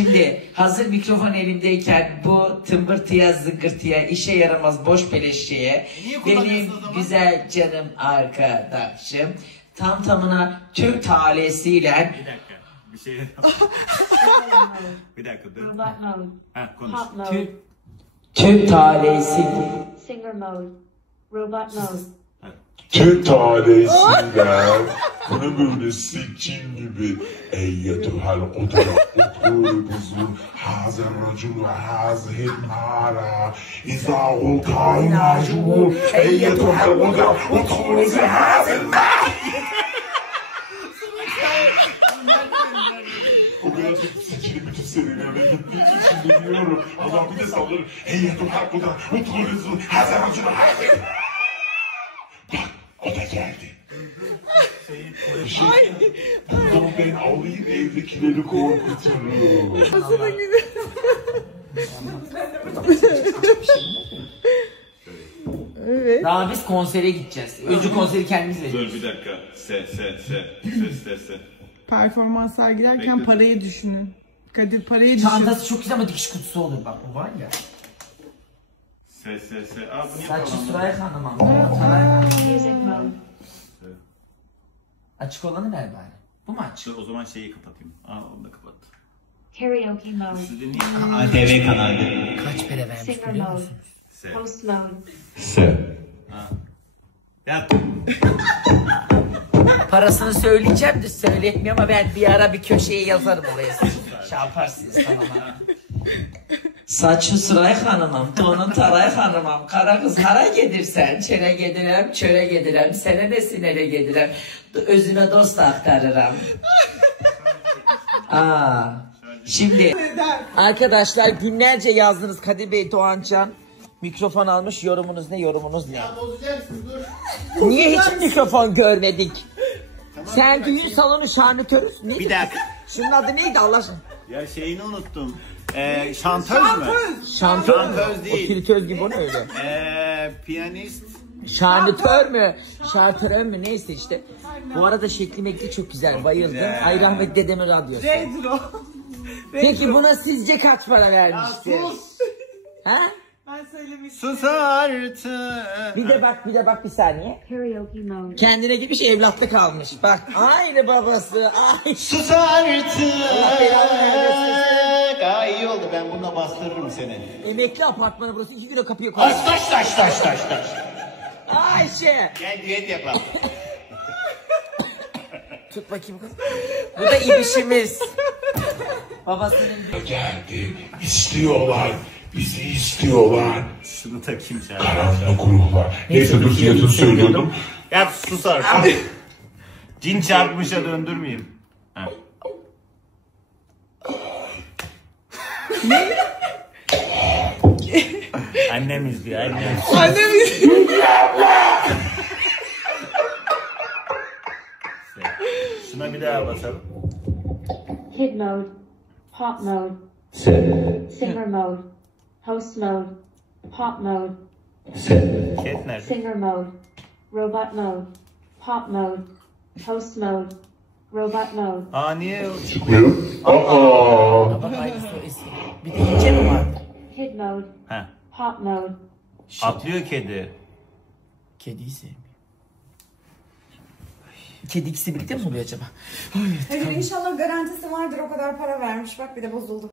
Şimdi hazır mikrofon elimdeyken bu tımbırtıya zıngırtıya işe yaramaz boş beleşçiye benim güzel canım arkadaşım tam tamına Türk talesiyle Bir dakika. Bir şey. Bir dakika dur. Robot mode. Ha konuş. Pop mode. Türk talesi Singer mode. Robot mode. Türk talesinden bunu böyle sikin gibi eyyetühel kudret utrubuzun hazer racul ve hazihil mara izâ ulkâinâcuhu eyyetühel kudret utrubuzun hazihil mara. O kadar çok sikini bütün serilerine gittiği için şimdi biliyorum. Ama bir de sallarım eyyetühel kudret utrubuzun hazer racul ve hazihil mara. O da geldi. Bundan ben alayım evdekileri korkuturum. Evet. Daha biz konsere gideceğiz. Önce konseri kendimiz vereceğiz. Dur bir dakika. Se. Performans sergilerken Bekle. parayı düşünün. Kadir parayı düşün. Çantası çok güzel ama dikiş kutusu olur bak bu var ya. Se. Aa bunu Saçı yapalım. sıraya kanamam. Taray Music mode. açık olanı ver bari. Bu mu açık? Dur, o zaman şeyi kapatayım. Aa onu da kapat. Karaoke mode. Siz dinleyin. ATV kanalı. Kaç para vermiş Singer biliyor mode. musun? Se. Host mode. Se. Ya Parasını söyleyeceğim de söyletmiyor ama ben bir ara bir köşeye yazarım oraya. Şey yaparsınız tamam. Saçı sıraya hanımam, donun taray hanımam, kara kız hara gedirsen, çere gedirem, çöre gedirem, sene de sinere gedirem, özüne dost aktarırım. Şimdi arkadaşlar günlerce yazdınız Kadir Bey Doğancan. Mikrofon almış, yorumunuz ne, yorumunuz ne? Ya bozacaksın dur. Niye hiç mikrofon görmedik? Sen düğün salonu şarnitörüsün. Ne? bir dakika. Şunun adı neydi Allah aşkına? Ya şeyini unuttum. Şantöz mü? Şantör mü? Şantöz O değil. fritöz gibi o ne öyle? Piyanist. Şarnitör mü? Şartörön mü? Neyse işte. Bu arada şekli mekli çok güzel. Bayıldım. güzel. Ay rahmet dedemin radyosu. Retro. Peki buna sizce kaç para vermişti? Ha? Ben söylemiştim. Sus artık. Bir de bak bir saniye. Karaoke mode. Kendine gitmiş evlatlık almış. Bak aynı babası. Ay. Sus artık. Allah belanı vermesin. Aa iyi oldu, ben bununla bastırırım seni. Emekli apartmanı burası. 2 güne kapıya koyuyor. Taş. Ayşe. Gel düet yapalım. Tut bakayım kız. Bu da ibişimiz. Babasının Geldi. İstiyorlar. Bizi istiyorlar. Şunu takayım sen. Karanlık ruhlar. Neyse dur fiyatını söylüyordum. Ya sus artık. Cin çarpmışa döndürmeyeyim. Ha. Annem izliyor, annem. Annem Şuna bir daha basalım. Kid mode. Pop mode. Singer mode. Host mode. Pop mode. Ket nerede? Singer mode. Robot mode. Pop mode. Host mode. Robot mode. Aa niye? Buyurun. Aa. bak aynısı o eski. Bir de ince mi vardı? Kid mode. Ha. Pop mode. Atlıyor kedi. Kediyi sevmiyor. Kedi ikisi birlikte mi oluyor acaba? Hayır inşallah garantisi vardır, o kadar para vermiş bak bir de bozuldu.